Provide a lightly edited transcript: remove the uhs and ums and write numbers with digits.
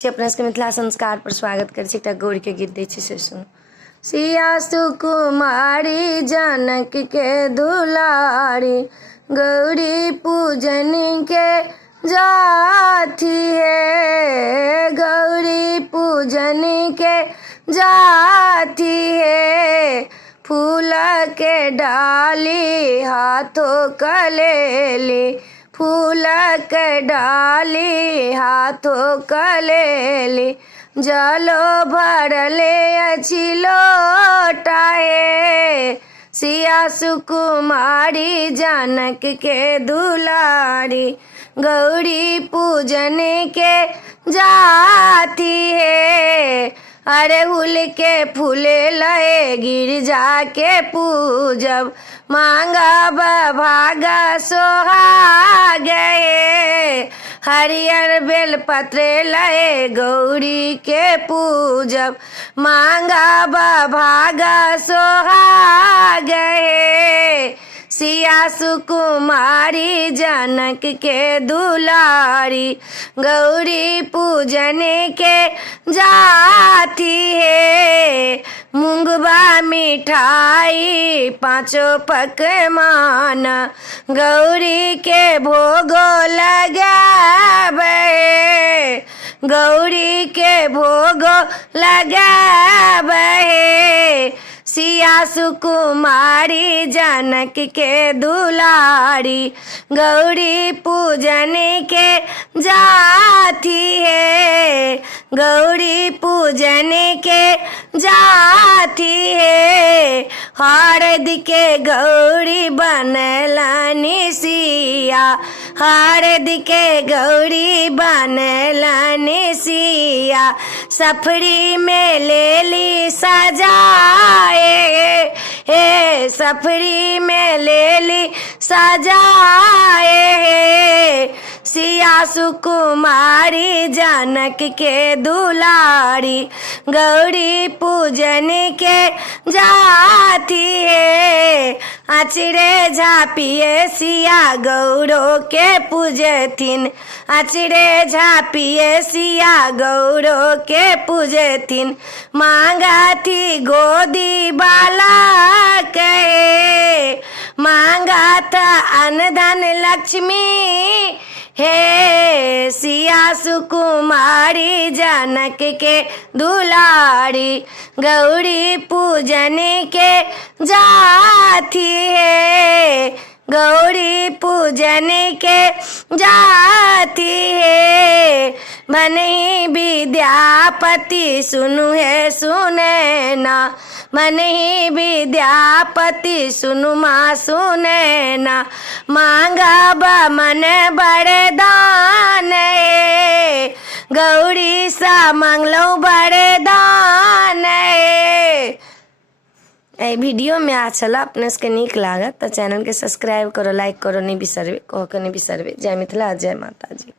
अपना सबके मिथिला संस्कार पर स्वागत कर एकटा गौरी के गीत दै छी से सुनु। सिया सुकुमारी जनक के दुलारी गौरी पूजन के जाती है, गौरी पूजन के जाती है। फूल के डाली हाथों कलेली, फूल के डाली हाथों कलेली। जलो भरले अछि लोटाए, सिया सुकुमारी जनक के दुलारी गौरी पूजन के जाती है। अड़हुल के फूले लए गिरजा के पूजब, मांगा भागा सोहा गए। हरियर बेल पत्र लए गौरी के पूजब, मांगा भागा सोहा गए। सिया सुकुमारी जनक के दुलारी गौरी पूजन के जाती है। मुंगबा मिठाई पांचों पकवान गौरी के भोगो लगावे, गौरी के भोगो लगावे। सिया सुकुमारी जनक के दुलारी गौरी पूजन के जाती है, गौरी पूजन के जाती है। हरद के गौरी बनलानी सिया, हरद के गौरी बनलानी सिया। सफरी में ले ली सजाए, हे सफरी में ले ली सजाए। सिया सुकुमारी जनक के दुलारी गौरी पूजन के जाती है। अचरे झापिए सिया गौरों के पूजथिन, अचरे झापिए सिया गौरों के पूजथिन। मांगा थी गोदी बाला कहे, मांगा था अनधन लक्ष्मी हे। सिया सुकुमारी जनक के दुलारी गौरी पूजन के जाती है, गौरी पूजन के जाती है। बनी विद्यापति सुनु है सुने ना, बनी विद्यापति सुनु माँ सुने ना। मांगा बमन बरदान, गौरी सा मांगलो बरदान। वीडियो में अच्छा अपने के नीक लागत तो चैनल के सब्सक्राइब करो, लाइक करो नहीं बिसरबे, कह के नहीं बिसरबे। जय मिथिला, जय माता जी।